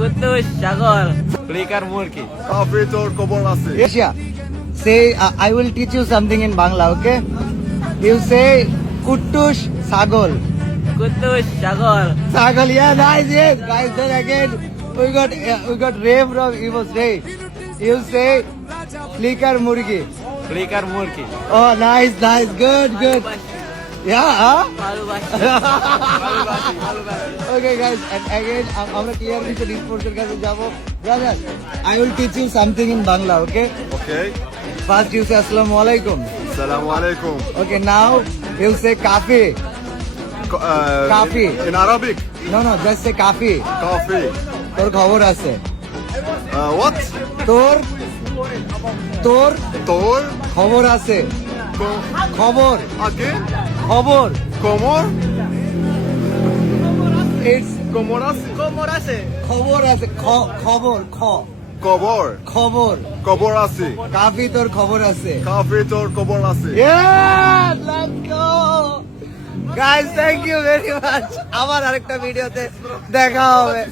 কুদ্দুস ছাগল ফ্লিকার মুরগি কাফি তোর খবর আছে Asia, say I will teach you something in Bangla, okay? You say Kuttush Sagol. Kuddus ছাগল Sagol, yeah, nice, yes. Guys, then again, we got Ray from, he was Ray. You say Flicker Murgi. Flicker মুরগি Oh, nice, good. Yeah, huh? Okay, guys, and again, আমরা clear কিছু discourse কাছে যাবো. Brother, I will teach you something in Bangla, okay? Okay. First you say Assalamu alaikum. Assalamu alaikum. Okay, now you say kafi. Kafi. In Arabic. No, just say kafi. Coffee. তোর খবর আছে. What? তোর Tor. খবর আছে. খবর. Again. খবর. Komor. It's Komorasi. খবর আছে. খবর. Kobor. খবর. Kobor আছে. কাফি তোর খবর আছে. কাফি তোর খবর আছে Yeah, let's go. Guys, thank you very much. আবার আরেকটা ভিডিওতে দেখা হবে.